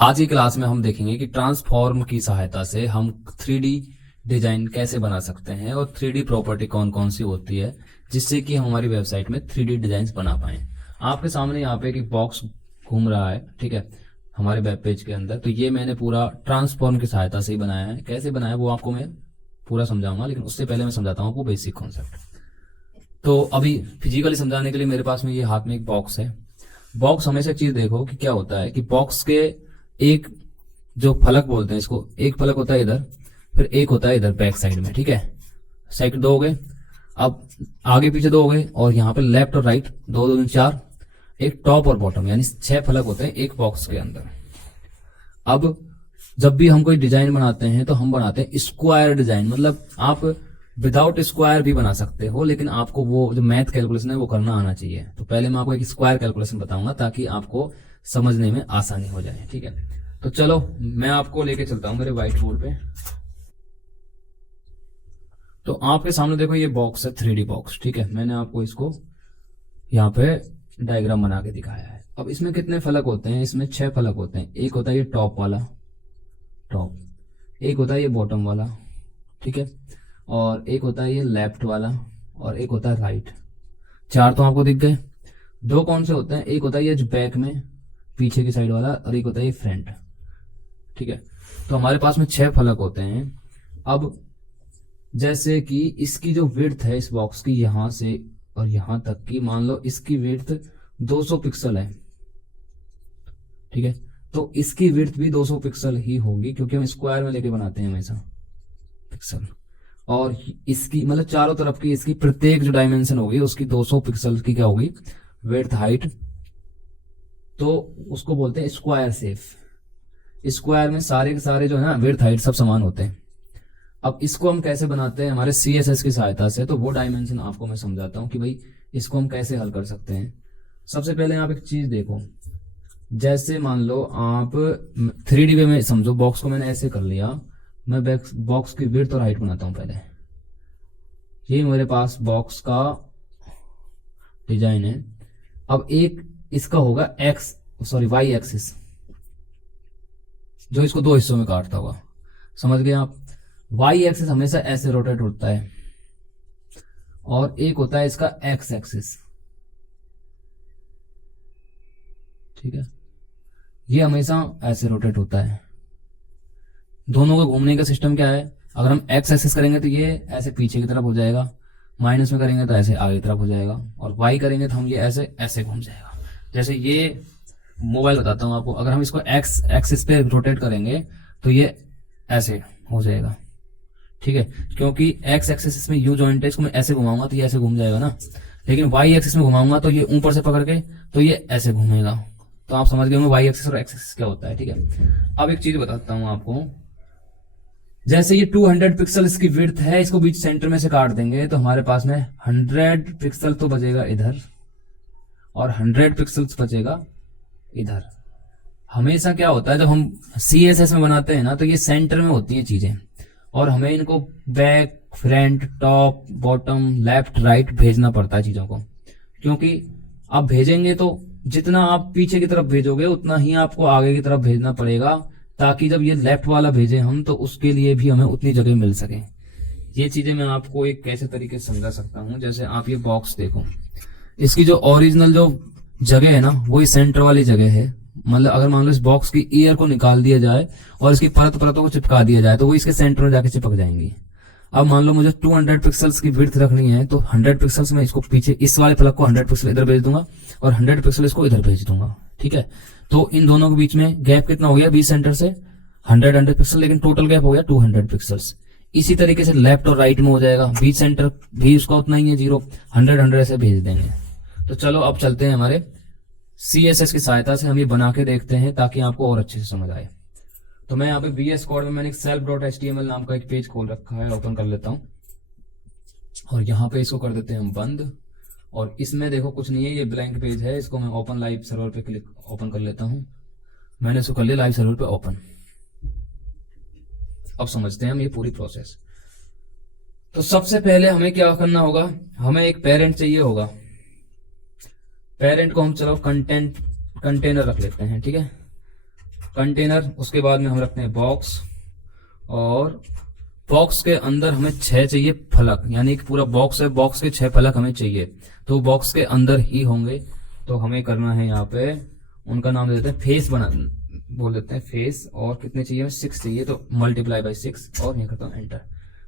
आज की क्लास में हम देखेंगे कि ट्रांसफॉर्म की सहायता से हम 3D डिजाइन कैसे बना सकते हैं और 3D प्रॉपर्टी कौन कौन सी होती है जिससे कि हम हमारी वेबसाइट में 3D डिजाइन बना पाएं। आपके सामने यहाँ पे एक बॉक्स घूम रहा है, ठीक है, हमारे वेब पेज के अंदर। तो ये मैंने पूरा ट्रांसफॉर्म की सहायता से ही बनाया है। कैसे बनाया वो आपको मैं पूरा समझाऊंगा, लेकिन उससे पहले मैं समझाता हूँ आपको बेसिक कॉन्सेप्ट। तो अभी फिजिकली समझाने के लिए मेरे पास में ये हाथ में एक बॉक्स है। बॉक्स हमेशा एक चीज देखो कि क्या होता है कि बॉक्स के एक जो फलक बोलते हैं इसको, एक फलक होता है इधर, फिर एक होता है इधर बैक साइड में, ठीक है। साइड दो हो गए, अब आगे पीछे दो हो गए, और यहाँ पे लेफ्ट और राइट दो दो चार, एक टॉप और बॉटम, यानी 6 फलक होते हैं एक बॉक्स के अंदर। अब जब भी हम कोई डिजाइन बनाते हैं तो हम बनाते हैं स्क्वायर डिजाइन, मतलब आप विदाउट स्क्वायर भी बना सकते हो, लेकिन आपको वो जो मैथ कैलकुलेशन है वो करना आना चाहिए। तो पहले मैं आपको एक स्क्वायर कैलकुलेशन बताऊंगा ताकि आपको समझने में आसानी हो जाए, ठीक है। तो चलो मैं आपको लेके चलता हूं मेरे व्हाइट बोर्ड पे। तो आपके सामने देखो ये बॉक्स है, 3D बॉक्स, ठीक है। मैंने आपको इसको यहाँ पे डायग्राम बना के दिखाया है। अब इसमें कितने फलक होते हैं? इसमें 6 फलक होते हैं। एक होता है ये टॉप वाला, टॉप, एक होता है ये बॉटम वाला, ठीक है, और एक होता है ये लेफ्ट वाला, और एक होता है राइट। 4 तो आपको दिख गए। 2 कौन से होते हैं? एक होता है ये बैक में पीछे की साइड वाला, और एक होता है ये फ्रंट, ठीक है। तो हमारे पास में 6 फलक होते हैं। अब जैसे कि इसकी जो विड्थ है इस बॉक्स की, यहां से और यहां तक की, मान लो इसकी विड्थ 200 पिक्सल है, ठीक है। तो इसकी विड्थ भी 200 पिक्सल ही होगी, क्योंकि हम स्क्वायर में लेके बनाते हैं हमेशा पिक्सल। और इसकी मतलब चारों तरफ की इसकी प्रत्येक जो डायमेंशन होगी उसकी 200 पिक्सल की क्या होगी? Width height. तो उसको बोलते हैं स्क्वायर शेप। स्क्वायर में सारे के सारे जो है ना विड्थ हाइट सब समान होते हैं। अब इसको हम कैसे बनाते हैं? हमारे CSS की सहायता से। तो वो डायमेंशन आपको मैं समझाता हूं कि भाई इसको हम कैसे हल कर सकते हैं। सबसे पहले आप एक चीज देखो, जैसे मान लो आप 3D वे में समझो, बॉक्स को मैंने ऐसे कर लिया। मैं बॉक्स की विड्थ और हाइट बनाता हूं पहले। ये मेरे पास बॉक्स का डिजाइन है। अब एक इसका होगा y एक्सिस, जो इसको 2 हिस्सों में काटता होगा, समझ गए आप। y एक्सिस हमेशा ऐसे रोटेट होता है, और एक होता है इसका x एक्सिस, ठीक है। ये हमेशा ऐसे रोटेट होता है। दोनों को घूमने का सिस्टम क्या है? अगर हम x एक्सिस करेंगे तो ये ऐसे पीछे की तरफ हो जाएगा, माइनस में करेंगे तो ऐसे आगे की तरफ हो जाएगा, और y करेंगे तो हम ये ऐसे ऐसे घूम जाएगा। जैसे ये मोबाइल बताता हूँ आपको, अगर हम इसको x एक्सिस पे रोटेट करेंगे तो ये ऐसे हो जाएगा, ठीक है, क्योंकि x एक्सिस इसमें यू जॉइंट है। इसको मैं ऐसे घुमाऊंगा तो ये ऐसे घूम जाएगा ना, लेकिन y एक्सिस में घुमाऊंगा तो ये ऊपर से पकड़ के तो ये ऐसे घूमेगा। तो आप समझ गए होंगे y एक्सिस और x एक्सिस क्या होता है, ठीक है। अब एक चीज बताता हूँ आपको, जैसे ये 200 पिक्सल इसकी विड्थ है, इसको बीच सेंटर में से काट देंगे तो हमारे पास में 100 पिक्सल तो बचेगा इधर, और 100 पिक्सल्स बचेगा इधर। हमेशा क्या होता है जब हम CSS में बनाते हैं ना, तो ये सेंटर में होती हैं चीजें, और हमें इनको back, front, top, bottom, left, right भेजना पड़ता है चीजों को, क्योंकि आप भेजेंगे तो जितना आप पीछे की तरफ भेजोगे उतना ही आपको आगे की तरफ भेजना पड़ेगा, ताकि जब ये लेफ्ट वाला भेजे हम तो उसके लिए भी हमें उतनी जगह मिल सके। ये चीजें मैं आपको एक कैसे तरीके से समझा सकता हूँ। जैसे आप ये बॉक्स देखो, इसकी जो ओरिजिनल जो जगह है ना वो सेंटर वाली जगह है। मतलब अगर मान लो इस बॉक्स की ईयर को निकाल दिया जाए और इसकी परतों को चिपका दिया जाए तो वो इसके सेंटर में जाके चिपक जाएंगी। अब मान लो मुझे 200 पिक्सल्स की विड्थ रखनी है, तो 100 पिक्सल्स में इसको पीछे इस वाले फलक को 100 पिक्सल इधर भेज दूंगा और 100 पिक्सल इसको इधर भेज दूंगा, ठीक है। तो इन दोनों के बीच में गैप कितना हो गया? 20 सेंटर से 100 पिक्सल, लेकिन टोटल गैप हो गया 200 पिक्सल्स। इसी तरीके से लेफ्ट और राइट में हो जाएगा, बीच सेंटर भी उसका उतना ही है 0, 100 ऐसे भेज देंगे। तो चलो अब चलते हैं हमारे CSS की सहायता से हम ये बना के देखते हैं ताकि आपको और अच्छे से समझ आए। तो मैं यहाँ पे VS कोड में मैंने एक self.html नाम का एक पेज खोल रखा है, ओपन कर लेता हूँ, और यहाँ पे इसको कर देते हैं हम बंद। और इसमें देखो कुछ नहीं है, ये ब्लैंक पेज है। इसको मैं ओपन लाइव सर्वर पे क्लिक ओपन कर लेता हूँ। मैंने इसको कर लिया लाइव सर्वर पे ओपन। अब समझते हैं हम ये पूरी प्रोसेस। तो सबसे पहले हमें क्या करना होगा? हमें एक पेरेंट चाहिए होगा। पेरेंट को हम चलो कंटेनर रख लेते हैं, ठीक है। कंटेनर, उसके बाद में हम रखते हैं बॉक्स, और बॉक्स के अंदर हमें 6 चाहिए फलक, यानी कि पूरा बॉक्स है, बॉक्स के 6 फलक हमें चाहिए, तो बॉक्स के अंदर ही होंगे। तो हमें करना है यहाँ पे, उनका नाम दे देते हैं फेस, बना बोल देते हैं फेस, और कितने चाहिए, 6 चाहिए, तो मल्टीप्लाई बाई 6, और यहाँ करता हूँ एंटर।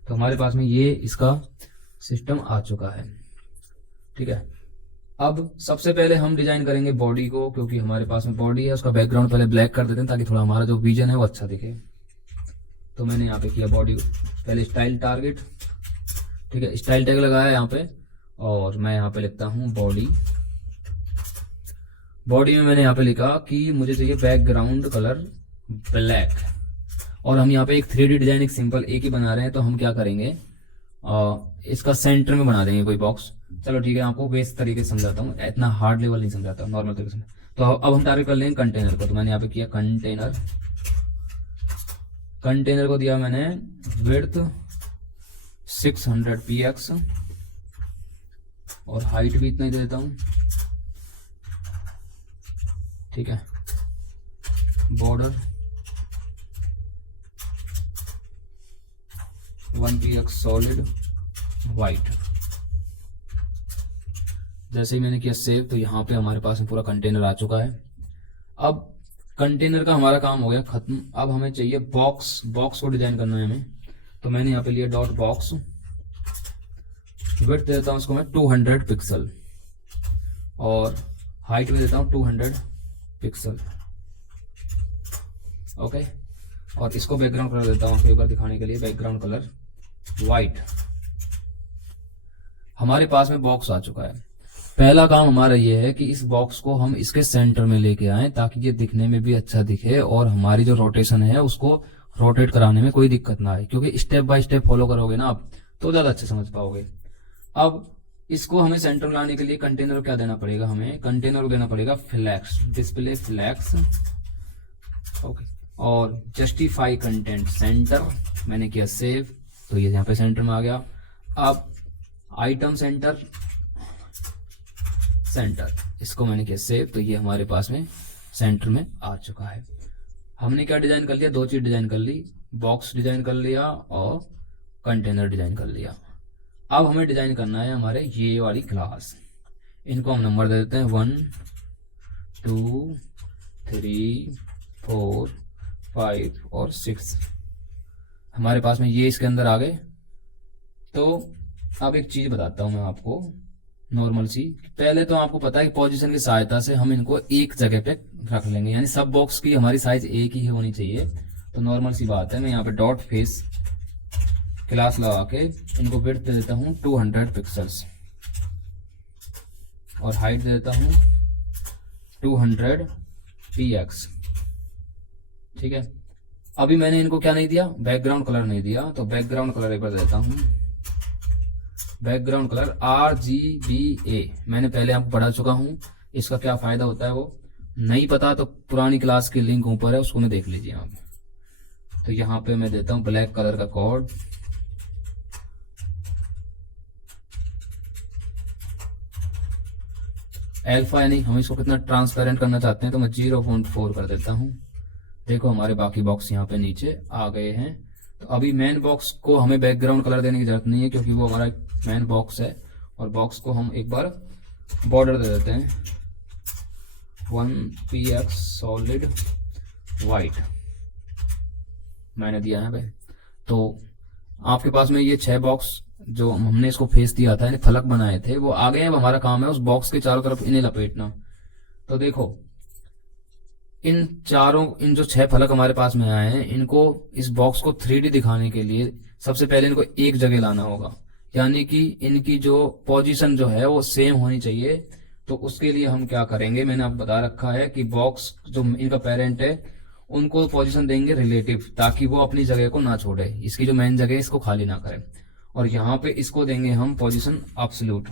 तो हमारे पास में ये इसका सिस्टम आ चुका है। ठीक है, अब सबसे पहले हम डिजाइन करेंगे बॉडी को, क्योंकि हमारे पास में बॉडी है, उसका बैकग्राउंड पहले ब्लैक कर देते हैं ताकि थोड़ा हमारा जो विजन है वो अच्छा दिखे। तो मैंने यहाँ पे किया बॉडी, पहले स्टाइल टारगेट, ठीक है, स्टाइल टैग लगाया यहाँ पे, और मैं यहाँ पे लिखता हूँ बॉडी। बॉडी में मैंने यहाँ पे लिखा कि मुझे चाहिए बैकग्राउंड कलर ब्लैक, और हम यहाँ पे एक 3D डिजाइन, एक सिंपल एक ही बना रहे हैं, तो हम क्या करेंगे, इसका सेंटर में बना देंगे कोई बॉक्स। चलो ठीक है, आपको बेस तरीके से समझाता हूँ, इतना हार्ड लेवल नहीं समझाता, नॉर्मल तरीके से। तो अब हम टारगेट कर लेंगे कंटेनर को, तो मैंने यहाँ पे किया कंटेनर, कंटेनर को दिया मैंने विड्थ 600 px, और हाइट भी इतना ही दे देता हूँ। ठीक है, बॉर्डर 1 px सॉलिड वाइट। जैसे ही मैंने किया सेव, तो यहाँ पे हमारे पास में पूरा कंटेनर आ चुका है। अब कंटेनर का हमारा काम हो गया खत्म। अब हमें चाहिए बॉक्स, बॉक्स को डिजाइन करना है हमें, तो मैंने यहाँ पे लिया डॉट बॉक्स, विड्थ देता हूँ उसको मैं 200 पिक्सल, और हाइट भी देता हूँ 200 पिक्सल। ओके, और इसको बैकग्राउंड कलर देता हूँ आपको एक बार दिखाने के लिए, बैकग्राउंड कलर वाइट। हमारे पास में बॉक्स आ चुका है। पहला काम हमारा ये है कि इस बॉक्स को हम इसके सेंटर में लेके आए, ताकि ये दिखने में भी अच्छा दिखे, और हमारी जो रोटेशन है उसको रोटेट कराने में कोई दिक्कत ना आए, क्योंकि स्टेप बाय स्टेप फॉलो करोगे ना आप, तो ज्यादा अच्छे समझ पाओगे। अब इसको हमें सेंटर में लाने के लिए कंटेनर को क्या देना पड़ेगा, हमें कंटेनर को देना पड़ेगा फ्लैक्स, डिस्प्ले फ्लैक्स। ओके, और जस्टिफाई कंटेंट सेंटर, मैंने किया सेव, तो ये यहाँ पे सेंटर में आ गया। अब आइटम सेंटर, सेंटर, इसको मैंने किया सेव, तो ये हमारे पास में सेंटर में आ चुका है। हमने क्या डिजाइन कर लिया, 2 चीज डिजाइन कर ली, बॉक्स डिजाइन कर लिया और कंटेनर डिजाइन कर लिया। अब हमें डिजाइन करना है हमारे ये वाली क्लास, इनको हम नंबर दे देते हैं 1 2 3 4 5 और 6। हमारे पास में ये इसके अंदर आ गए। तो अब एक चीज बताता हूं मैं आपको, नॉर्मल सी। पहले तो आपको पता है कि पोजीशन की सहायता से हम इनको एक जगह पे रख लेंगे, यानी सब बॉक्स की हमारी साइज एक ही होनी चाहिए। तो नॉर्मल सी बात है, मैं यहाँ पे डॉट फेस क्लास लगा के इनको विड्थ दे देता हूँ 200 पिक्सल्स, और हाइट दे देता हूँ 200 px। ठीक है, अभी मैंने इनको क्या नहीं दिया, बैकग्राउंड कलर नहीं दिया, तो बैकग्राउंड कलर एक बार देता हूँ, बैकग्राउंड कलर RGBA। मैंने पहले आपको पढ़ा चुका हूँ, इसका क्या फायदा होता है वो नहीं पता तो पुरानी क्लास की लिंक ऊपर है, उसको में देख लीजिए आप। तो यहाँ पे मैं देता हूँ ब्लैक कलर का कोड, एल्फा, यानी हम इसको कितना ट्रांसपेरेंट करना चाहते हैं, तो मैं 0.4 कर देता हूँ। देखो हमारे बाकी बॉक्स यहाँ पे नीचे आ गए हैं। तो अभी मेन बॉक्स को हमें बैकग्राउंड कलर देने की जरूरत नहीं है, क्योंकि वो हमारा मेन बॉक्स है। और बॉक्स को हम एक बार बॉर्डर दे देते हैं 1 px सॉलिड वाइट, मैंने दिया है भाई। तो आपके पास में ये 6 बॉक्स जो हमने इसको फेस दिया था, फलक बनाए थे, वो आ गए। अब हमारा काम है उस बॉक्स के चारों तरफ इन्हें लपेटना। तो देखो इन जो 6 फलक हमारे पास में आए हैं, इनको इस बॉक्स को 3D दिखाने के लिए सबसे पहले इनको एक जगह लाना होगा, यानी कि इनकी जो पोजीशन जो है वो सेम होनी चाहिए। तो उसके लिए हम क्या करेंगे, मैंने आपको बता रखा है कि बॉक्स जो इनका पेरेंट है उनको पोजीशन देंगे रिलेटिव, ताकि वो अपनी जगह को ना छोड़े, इसकी जो मेन जगह है इसको खाली ना करे। और यहाँ पे इसको देंगे हम पोजीशन एब्सोल्यूट।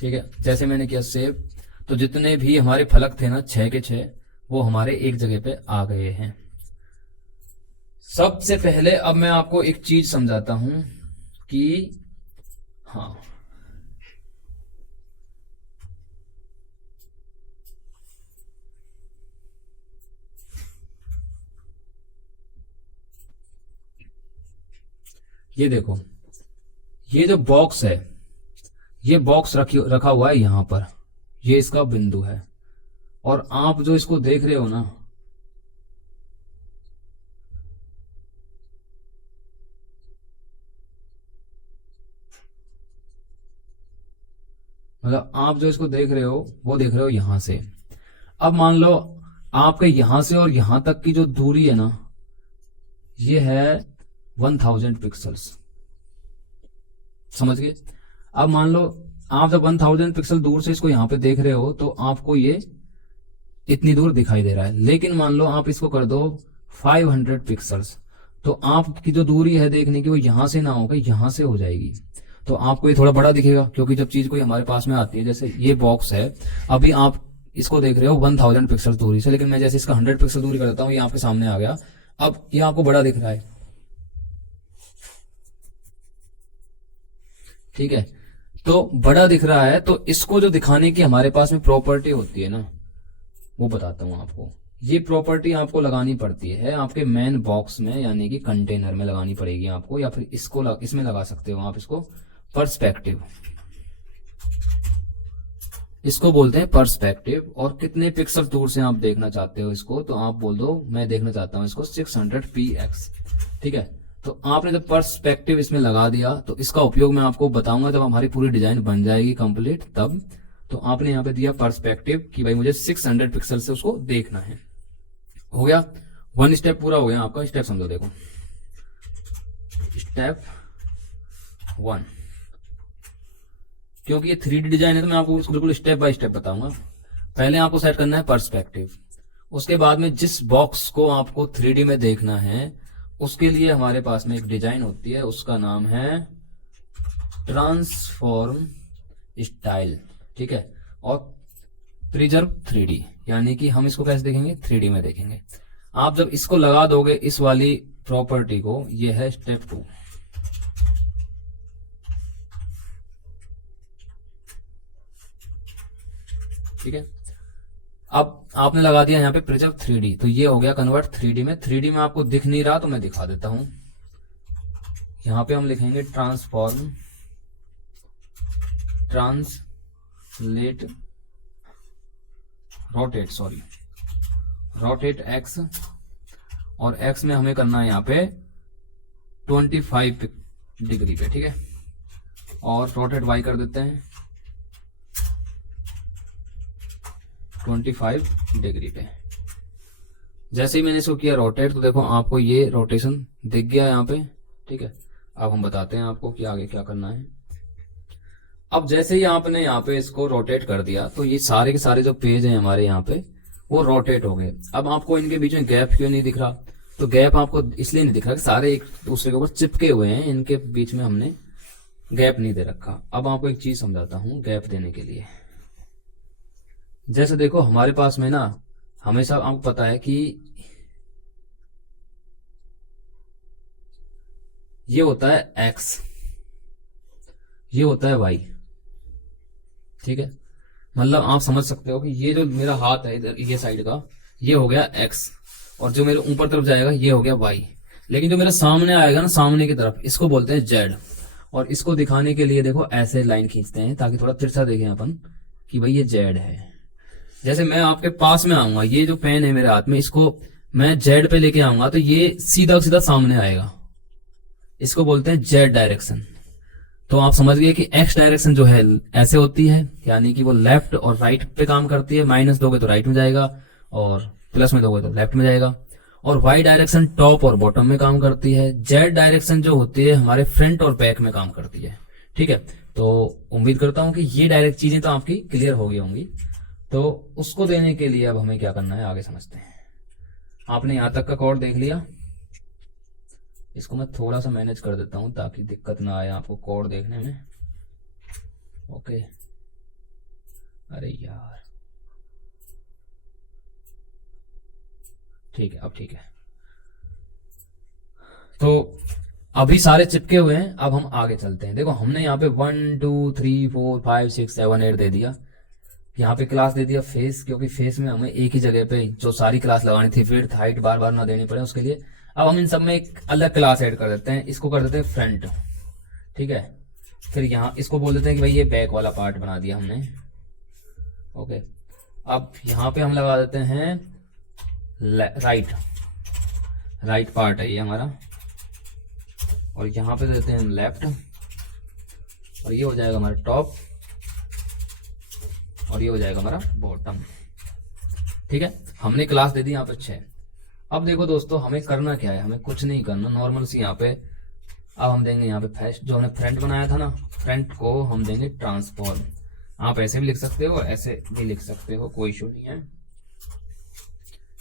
ठीक है, जैसे मैंने किया सेव, तो जितने भी हमारे फलक थे ना 6 के 6, वो हमारे एक जगह पे आ गए हैं। सबसे पहले अब मैं आपको एक चीज समझाता हूं कि हाँ, ये देखो, ये जो बॉक्स है, ये बॉक्स रखा हुआ है यहाँ पर, ये इसका बिंदु है। और आप जो इसको देख रहे हो ना, मतलब आप जो इसको देख रहे हो वो देख रहे हो यहां से। अब मान लो आपके यहां से और यहां तक की जो दूरी है ना, ये है 1000 पिक्सल्स, समझ गए। अब मान लो आप जब 1000 पिक्सल दूर से इसको यहां पे देख रहे हो तो आपको ये इतनी दूर दिखाई दे रहा है। लेकिन मान लो आप इसको कर दो 500 पिक्सल्स, तो आपकी जो दूरी है देखने की वो यहां से ना होकर यहां से हो जाएगी। तो आपको ये थोड़ा बड़ा दिखेगा, क्योंकि जब चीज कोई हमारे पास में आती है, जैसे ये बॉक्स है, अभी आप इसको देख रहे हो 1000 पिक्सल दूरी से, लेकिन मैं जैसे इसका 100 पिक्सल दूरी कर देता हूँ, ये आपके सामने आ गया। अब ये आपको बड़ा दिख रहा है, ठीक है। तो बड़ा दिख रहा है, तो इसको जो दिखाने की हमारे पास में प्रॉपर्टी होती है ना, वो बताता हूं आपको। ये प्रॉपर्टी आपको लगानी पड़ती है आपके मेन बॉक्स में, यानी कि कंटेनर में लगानी पड़ेगी आपको, या फिर इसमें लगा सकते हो आप इसको। पर्सपेक्टिव, इसको बोलते हैं पर्सपेक्टिव। और कितने पिक्सल दूर से आप देखना चाहते हो इसको, तो आप बोल दो मैं देखना चाहता हूं इसको 600 px, ठीक है। तो आपने जब पर्सपेक्टिव इसमें लगा दिया, तो इसका उपयोग मैं आपको बताऊंगा जब हमारी पूरी डिजाइन बन जाएगी कंप्लीट तब। तो आपने यहाँ पे दिया पर्सपेक्टिव कि भाई मुझे 600 पिक्सल से उसको देखना है। हो गया, वन स्टेप पूरा हो गया आपका। स्टेप समझो, देखो स्टेप 1, क्योंकि ये 3D डिजाइन है तो मैं आपको इसको बिल्कुल स्टेप बाय स्टेप बताऊंगा। पहले आपको सेट करना है पर्सपेक्टिव, उसके बाद में जिस बॉक्स को आपको 3D में देखना है उसके लिए हमारे पास में एक डिजाइन होती है, उसका नाम है ट्रांसफॉर्म स्टाइल, ठीक है। और प्रिजर्व 3D, यानी कि हम इसको कैसे देखेंगे, 3D में देखेंगे। आप जब इसको लगा दोगे इस वाली प्रॉपर्टी को, ये है स्टेप 2, ठीक है। अब आपने लगा दिया यहाँ पे प्रिजर्व 3D, तो ये हो गया कन्वर्ट 3D में। 3D में आपको दिख नहीं रहा तो मैं दिखा देता हूं। यहाँ पे हम लिखेंगे ट्रांसफॉर्म, ट्रांसलेट, रोटेट एक्स, और एक्स में हमें करना है यहाँ पे 25 डिग्री पे, ठीक है। और रोटेट वाई कर देते हैं 25 डिग्री पे। जैसे ही मैंने इसको किया रोटेट, तो देखो आपको ये रोटेशन दिख गया यहाँ पे, ठीक है। अब हम बताते हैं आपको कि आगे क्या करना है। अब जैसे ही आपने यहाँ पे इसको रोटेट कर दिया, तो ये सारे के सारे जो पेज हैं हमारे यहाँ पे वो रोटेट हो गए। अब आपको इनके बीच में गैप क्यों नहीं दिख रहा, तो गैप आपको इसलिए नहीं दिख रहा कि सारे एक दूसरे के ऊपर चिपके हुए हैं, इनके बीच में हमने गैप नहीं दे रखा। अब आपको एक चीज समझाता हूँ गैप देने के लिए। जैसे देखो हमारे पास में ना हमेशा आपको पता है कि ये होता है एक्स, ये होता है वाई, ठीक है। मतलब आप समझ सकते हो कि ये जो मेरा हाथ है इधर ये साइड का, ये हो गया एक्स, और जो मेरे ऊपर तरफ जाएगा ये हो गया वाई। लेकिन जो मेरा सामने आएगा ना, सामने की तरफ, इसको बोलते हैं जेड। और इसको दिखाने के लिए देखो ऐसे लाइन खींचते हैं ताकि थोड़ा तिरछा देखें अपन कि भाई ये जेड है। जैसे मैं आपके पास में आऊंगा, ये जो पेन है मेरे हाथ में, इसको मैं जेड पे लेके आऊंगा तो ये सीधा सीधा सामने आएगा, इसको बोलते हैं जेड डायरेक्शन। तो आप समझ गए कि एक्स डायरेक्शन जो है ऐसे होती है, यानी कि वो लेफ्ट और राइट पे काम करती है। माइनस दोगे तो राइट में जाएगा, और प्लस में दोगे तो लेफ्ट में जाएगा। और वाई डायरेक्शन टॉप और बॉटम में काम करती है। जेड डायरेक्शन जो होती है हमारे फ्रंट और बैक में काम करती है, ठीक है। तो उम्मीद करता हूं कि ये डायरेक्ट चीजें तो आपकी क्लियर हो गई होंगी। तो उसको देने के लिए अब हमें क्या करना है आगे समझते हैं। आपने यहां तक का कोड देख लिया, इसको मैं थोड़ा सा मैनेज कर देता हूं ताकि दिक्कत ना आए आपको कोड देखने में। ओके, अरे यार, ठीक है, अब ठीक है। तो अभी सारे चिपके हुए हैं, अब हम आगे चलते हैं। देखो हमने यहाँ पे 1 2 3 4 5 6 7 8 दे दिया। यहाँ पे क्लास दे दिया फेस, क्योंकि फेस में हमें एक ही जगह पे जो सारी क्लास लगानी थी, विड्थ हाइट बार बार ना देनी पड़े उसके लिए। अब हम इन सब में एक अलग क्लास ऐड कर देते हैं, इसको कर देते हैं फ्रंट, ठीक है। फिर यहाँ इसको बोल देते हैं कि भाई ये बैक वाला पार्ट बना दिया हमने, ओके। अब यहाँ पे हम लगा देते हैं राइट पार्ट है ये हमारा, और यहाँ पे देते हैं हम लेफ्ट, और ये हो जाएगा हमारा टॉप, और ये हो जाएगा हमारा बॉटम, ठीक है। हमने क्लास दे दी यहाँ पे 6। अब देखो दोस्तों, हमें करना क्या है, हमें कुछ नहीं करना, नॉर्मल सी यहाँ पे अब हम देंगे यहाँ पे फर्स्ट जो हमने फ्रंट बनाया था ना, फ्रंट को हम देंगे ट्रांसफॉर्म। आप ऐसे भी लिख सकते हो, ऐसे भी लिख सकते हो, कोई इशू नहीं है।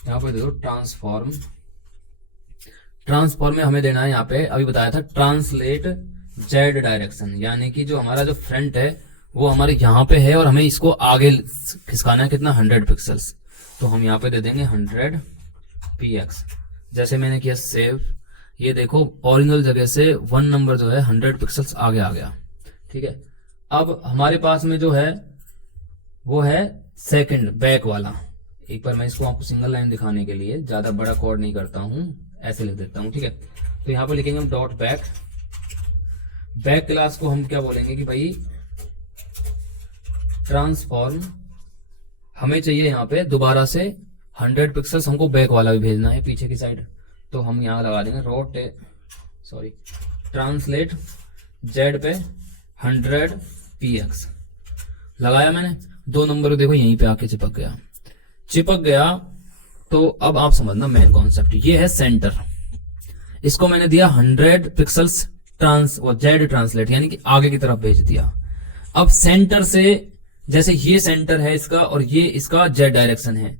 यहाँ पे देखो ट्रांसफॉर्म, ट्रांसफॉर्म में हमें देना है यहाँ पे, अभी बताया था ट्रांसलेट जेड डायरेक्शन, यानी कि जो हमारा जो फ्रंट है वो हमारे यहाँ पे है और हमें इसको आगे खिसकाना है कितना, 100 पिक्सल्स। तो हम यहाँ पे दे देंगे 100 px। जैसे मैंने किया सेव, ये देखो ओरिजिनल जगह से 1 नंबर जो है 100 पिक्सल्स आगे आ गया, ठीक है। अब हमारे पास में जो है वो है सेकंड बैक वाला। एक बार मैं इसको आपको सिंगल लाइन दिखाने के लिए ज्यादा बड़ा कोड नहीं करता हूं, ऐसे लिख देता हूं, ठीक है। तो यहाँ पे लिखेंगे हम डॉट बैक, बैक क्लास को हम क्या बोलेंगे कि भाई ट्रांसफॉर्म, हमें चाहिए यहाँ पे दोबारा से 100 पिक्सल्स, हमको बैक वाला भी भेजना है पीछे की साइड। तो हम यहाँ लगा देंगे ट्रांसलेट जेड पे 100 px लगाया मैंने, 2 नंबर देखो यहीं पे आके चिपक गया। तो अब आप समझना मेन कॉन्सेप्ट ये है सेंटर, इसको मैंने दिया 100 पिक्सल्स जेड ट्रांसलेट, यानी कि आगे की तरफ भेज दिया। अब सेंटर से, जैसे ये सेंटर है इसका और ये इसका जेड डायरेक्शन है,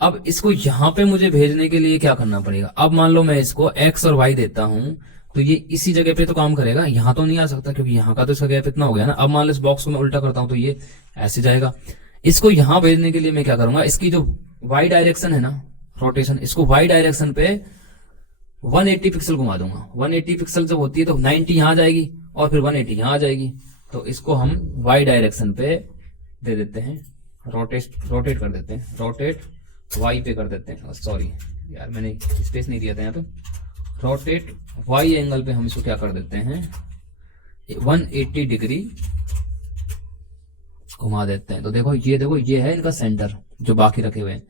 अब इसको यहां पे मुझे भेजने के लिए क्या करना पड़ेगा। अब मान लो मैं इसको एक्स और वाई देता हूं, तो ये इसी जगह पे तो काम करेगा, यहां तो नहीं आ सकता क्योंकि यहाँ का तो इसका गैप इतना हो गया ना। अब मान लो इस बॉक्स को मैं उल्टा करता हूं तो ये ऐसे जाएगा। इसको यहां भेजने के लिए मैं क्या करूंगा, इसकी जो वाई डायरेक्शन है ना, रोटेशन, इसको वाई डायरेक्शन पे 180 पिक्सल घुमा दूंगा। 180 पिक्सल जब होती है तो 90 यहां जाएगी और फिर 180 यहां आ जाएगी। तो इसको हम वाई डायरेक्शन पे दे देते हैं, रोटेट कर देते हैं, रोटेट वाई पे कर देते हैं। सॉरी यार, मैंने स्पेस नहीं दिया था यहाँ पे। रोटेट वाई एंगल पे हम इसको क्या कर देते हैं, 180 डिग्री घुमा देते हैं। तो देखो ये है इनका सेंटर जो बाकी रखे हुए हैं,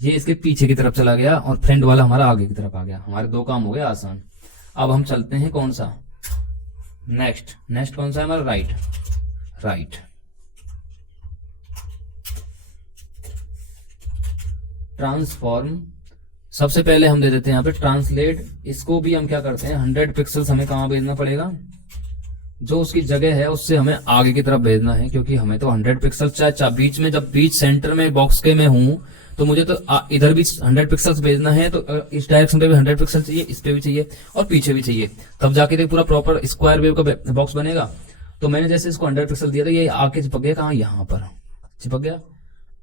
ये इसके पीछे की तरफ चला गया और फ्रंट वाला हमारा आगे की तरफ आ गया। हमारे 2 काम हो गए आसान। अब हम चलते हैं कौन सा, नेक्स्ट कौन सा है हमारा, राइट। ट्रांसफॉर्म, सबसे पहले हम दे देते हैं यहाँ पे ट्रांसलेट, इसको भी हम क्या करते हैं 100 पिक्सल्स हमें कहाँ भेजना पड़ेगा, जो उसकी जगह है उससे हमें आगे की तरफ भेजना है, क्योंकि हमें तो 100 पिक्सल चाहे बीच में, जब बीच सेंटर में बॉक्स के में हूं तो मुझे तो इधर भी 100 पिक्सल्स भेजना है। तो इस डायरेक्शन पे भी 100 पिक्सल चाहिए, इस पे भी चाहिए और पीछे भी चाहिए, तब जाके पूरा प्रॉपर स्क्वायर वेव का बॉक्स बनेगा। तो मैंने जैसे इसको 100 पिक्सल दिया था, ये आके चिपक गया कहाँ, यहाँ पर चिपक गया।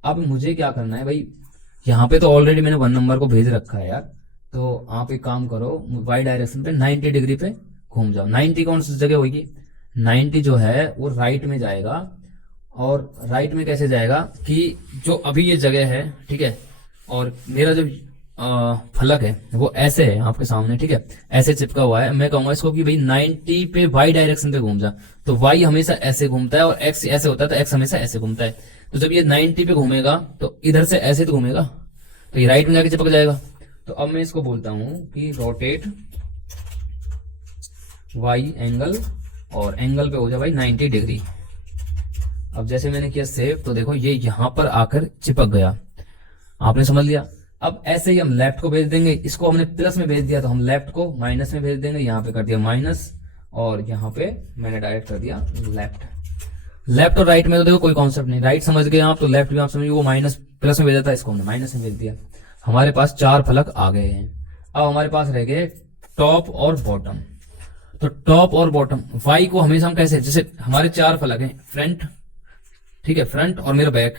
अब मुझे क्या करना है भाई, यहाँ पे तो ऑलरेडी मैंने 1 नंबर को भेज रखा है यार। तो आप एक काम करो, वाई डायरेक्शन पे 90 डिग्री पे घूम जाओ। 90 कौन सी जगह होगी, 90 जो है वो राइट में जाएगा। और राइट में कैसे जाएगा कि जो अभी ये जगह है, ठीक है, और मेरा जो फलक है वो ऐसे है आपके सामने, ठीक है, ऐसे चिपका हुआ है। मैं कहूंगा इसको कि भाई 90 पे वाई डायरेक्शन पे घूम जा। तो वाई हमेशा ऐसे घूमता है और एक्स ऐसे होता है, तो एक्स हमेशा ऐसे घूमता है। तो जब ये 90 पे घूमेगा तो इधर से ऐसे तो घूमेगा, तो ये राइट में जाके चिपक जाएगा। तो अब मैं इसको बोलता हूं कि रोटेट वाई एंगल, और एंगल पे हो जाए भाई 90 डिग्री। अब जैसे मैंने किया सेव, तो देखो ये यहां पर आकर चिपक गया, आपने समझ लिया। अब ऐसे ही हम लेफ्ट को भेज देंगे, इसको हमने प्लस में भेज दिया तो हम लेफ्ट को माइनस में भेज देंगे। यहाँ पे कर दिया माइनस और यहाँ पे मैंने डायरेक्ट कर दिया लेफ्ट और राइट में तो देखो कोई कॉन्सेप्ट नहीं, राइट समझ गए आप तो लेफ्ट भी आप समझिए, वो माइनस प्लस में भेजा था, इसको हमने माइनस में भेज दिया। हमारे पास 4 फलक आ गए हैं। अब हमारे पास रह गए टॉप और बॉटम। तो टॉप और बॉटम, वाई को हमेशा हम कैसे, जैसे हमारे 4 फलक हैं, फ्रंट, ठीक है, फ्रंट और मेरा बैक,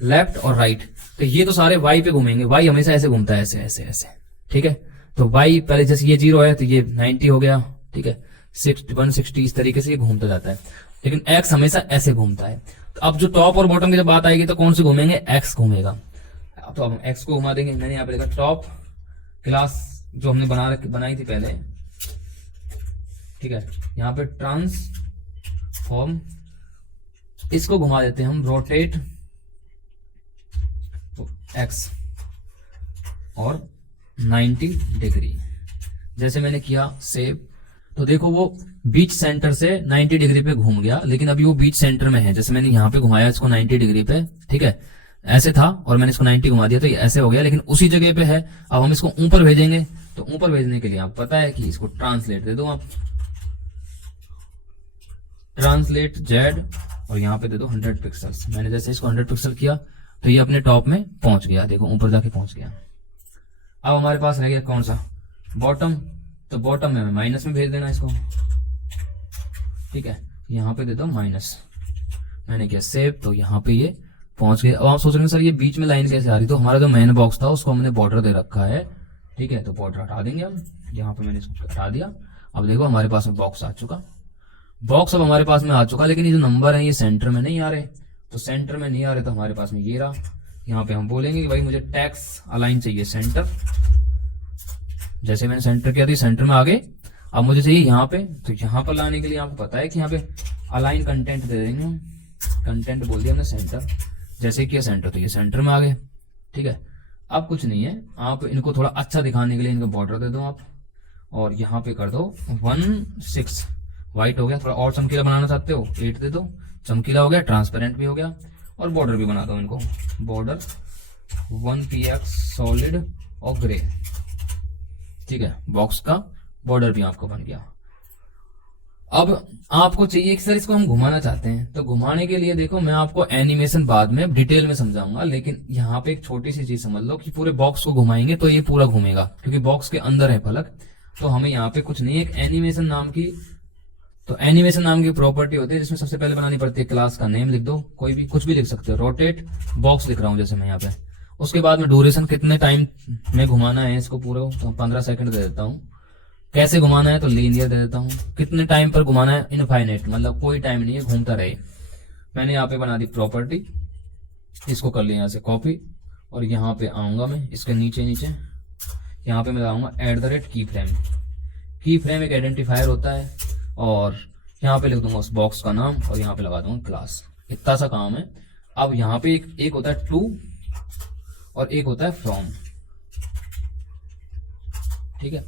लेफ्ट और राइट, तो ये तो सारे वाई पे घूमेंगे। वाई हमेशा ऐसे घूमता है, ऐसे ऐसे ऐसे, ठीक है। तो वाई पहले जैसे ये 0 है तो ये 90 हो गया, ठीक है, 160 इस तरीके से ये घूमता जाता है। लेकिन एक्स हमेशा ऐसे घूमता है। तो अब जो टॉप और बॉटम की जब बात आएगी तो कौन से घूमेंगे, एक्स घूमेगा। तो अब एक्स को घुमा देंगे। मैंने यहाँ पे लिखा टॉप क्लास जो हमने बनाई थी पहले, ठीक है। यहाँ पे ट्रांसफॉर्म, इसको घुमा देते हैं हम रोटेट एक्स और 90 डिग्री। जैसे मैंने किया सेव, तो देखो वो बीच सेंटर से 90 डिग्री पे घूम गया, लेकिन अभी वो बीच सेंटर में है। जैसे मैंने यहाँ पे घुमाया इसको 90 डिग्री पे, ठीक है, ऐसे था और मैंने इसको 90 घुमा दिया तो ये ऐसे हो गया, लेकिन उसी जगह पे है। अब हम इसको ऊपर भेजेंगे, तो ऊपर भेजने के लिए आप पता है कि इसको ट्रांसलेट दे दो आप, ट्रांसलेट जेड, और यहाँ पे दे दो 100 पिक्सल्स। मैंने जैसे इसको 100 पिक्सल किया तो ये अपने टॉप में पहुंच गया, देखो ऊपर जाके पहुंच गया। अब हमारे पास रह गया कौन सा, बॉटम, तो बॉटम में माइनस में भेज देना इसको, ठीक है। यहाँ पे दे दो माइनस, मैंने किया सेव, तो यहाँ पे ये पहुंच गए। अब आप सोच रहे हैं सर ये बीच में लाइन कैसे आ रही, तो हमारा जो मेन बॉक्स था उसको हमने बॉर्डर दे रखा है, ठीक है, तो बॉर्डर हटा देंगे हम। यहाँ पे मैंने इसको हटा दिया। अब देखो हमारे पास में बॉक्स आ चुका, बॉक्स अब हमारे पास में आ चुका, लेकिन ये जो नंबर है ये सेंटर में नहीं आ रहे, तो सेंटर में नहीं आ रहे तो हमारे पास में ये रहा। यहाँ पे हम बोलेंगे कि भाई मुझे टेक्स्ट अलाइन चाहिए सेंटर, जैसे मैंने सेंटर किया था सेंटर में आ गए। अब मुझे चाहिए यहाँ पे, तो यहाँ पर लाने के लिए आपको पता है कि यहाँ पे अलाइन कंटेंट दे देंगे हम, कंटेंट बोल दिया हमने सेंटर, जैसे किया सेंटर तो ये सेंटर में आ गए, ठीक है। अब कुछ नहीं है, आप इनको थोड़ा अच्छा दिखाने के लिए इनको बॉर्डर दे दो आप, और यहाँ पे कर दो 16, व्हाइट हो गया। थोड़ा और चमकीला बनाना चाहते हो 8 दे दो, चमकीला हो गया, ट्रांसपेरेंट भी हो गया, और बॉर्डर भी बना दो इनको, बॉर्डर 1px सॉलिड और ग्रे, ठीक है। बॉक्स का बॉर्डर भी आपको बन गया। अब आपको चाहिए कि सर इसको हम घुमाना चाहते हैं, तो घुमाने के लिए देखो मैं आपको एनिमेशन बाद में डिटेल में समझाऊंगा, लेकिन यहाँ पे एक छोटी सी चीज समझ लो कि पूरे बॉक्स को घुमाएंगे तो ये पूरा घूमेगा, क्योंकि बॉक्स के अंदर है फलक, तो हमें यहाँ पे कुछ नहीं, एक एनिमेशन नाम की, तो एनिमेशन नाम की प्रॉपर्टी होती है जिसमें सबसे पहले बनानी पड़ती है क्लास का नेम लिख दो, कोई भी कुछ भी लिख सकते हो, रोटेट बॉक्स लिख रहा हूं जैसे मैं यहाँ पे। उसके बाद में ड्यूरेशन कितने टाइम में घुमाना है इसको पूरा, तो 15 सेकंड दे देता हूँ। कैसे घुमाना है तो लीनियर दे देता हूँ। कितने टाइम पर घुमाना है, इनफाइनाइट, मतलब कोई टाइम नहीं है, घूमता रहे। मैंने यहाँ पे बना दी प्रॉपर्टी, इसको कर लिया यहाँ से कॉपी, और यहाँ पे आऊंगा मैं इसके नीचे यहाँ पे मैं लगाऊंगा @कीफ्रेम। कीफ्रेम एक आइडेंटिफायर होता है, और यहाँ पे लिख दूंगा उस बॉक्स का नाम, और यहाँ पे लगा दूंगा क्लास। इतना सा काम है। अब यहाँ पे एक होता है टू और एक होता है फ्रॉम, ठीक है।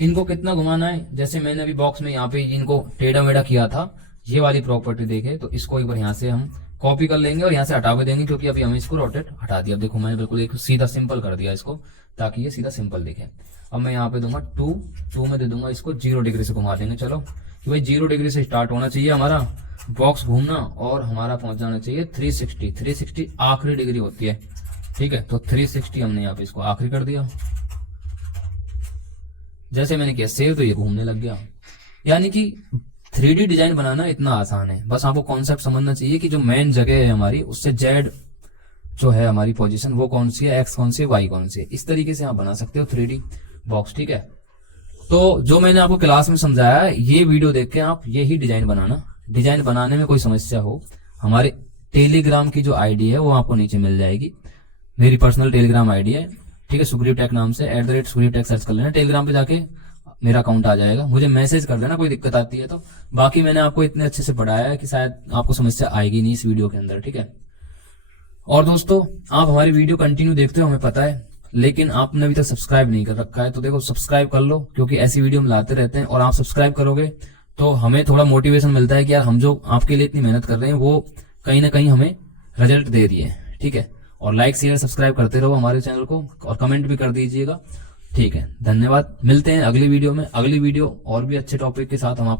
इनको कितना घुमाना है, जैसे मैंने अभी बॉक्स में यहाँ पे इनको टेढ़ा मेढ़ा किया था, ये वाली प्रॉपर्टी देखे, तो इसको एक बार यहाँ से हम कॉपी कर लेंगे और यहाँ से हटा भी देंगे, क्योंकि अभी हमें इसको रोटेट हटा दिया। अब देखो मैंने बिल्कुल एक सीधा सिंपल कर दिया इसको, ताकि ये सीधा सिंपल दिखे। अब मैं यहाँ पे दूंगा 2 में दे दूंगा इसको 0 डिग्री से घुमा देंगे। चलो कि भाई 0 डिग्री से स्टार्ट होना चाहिए हमारा बॉक्स घूमना, और हमारा पहुंच जाना चाहिए 360 आखिरी डिग्री होती है, ठीक है। तो 360 हमने यहाँ पे इसको आखिरी कर दिया। जैसे मैंने किया सेव, तो ये घूमने लग गया। यानी कि 3D डिजाइन बनाना इतना आसान है, बस आपको कॉन्सेप्ट समझना चाहिए कि जो मेन जगह है हमारी, उससे जेड जो है हमारी पोजीशन, वो कौन सी है, एक्स कौन सी है, वाई कौन सी है। इस तरीके से आप बना सकते हो 3D बॉक्स, ठीक है। तो जो मैंने आपको क्लास में समझाया है, ये वीडियो देख के आप यही डिजाइन बनाना। डिजाइन बनाने में कोई समस्या हो, हमारे टेलीग्राम की जो आईडी है वो आपको नीचे मिल जाएगी, मेरी पर्सनल टेलीग्राम आईडी है, ठीक है, सुग्रीव टेक नाम से, @सुग्रीव टेक सर्च कर लेना, टेलीग्राम पे जाके मेरा अकाउंट आ जाएगा, मुझे मैसेज कर देना कोई दिक्कत आती है तो। बाकी मैंने आपको इतने अच्छे से पढ़ाया है कि शायद आपको समस्या आएगी नहीं इस वीडियो के अंदर, ठीक है। और दोस्तों, आप हमारी वीडियो कंटिन्यू देखते हो हमें पता है, लेकिन आपने अभी तक सब्सक्राइब नहीं कर रखा है, तो देखो सब्सक्राइब कर लो, क्योंकि ऐसी वीडियो हम लाते रहते हैं, और आप सब्सक्राइब करोगे तो हमें थोड़ा मोटिवेशन मिलता है कि यार हम जो आपके लिए इतनी मेहनत कर रहे हैं वो कहीं ना कहीं हमें रिजल्ट दे रही है, ठीक है। और लाइक शेयर सब्सक्राइब करते रहो हमारे चैनल को, और कमेंट भी कर दीजिएगा, ठीक है। धन्यवाद, मिलते हैं अगली वीडियो में। अगली वीडियो और भी अच्छे टॉपिक के साथ हम आप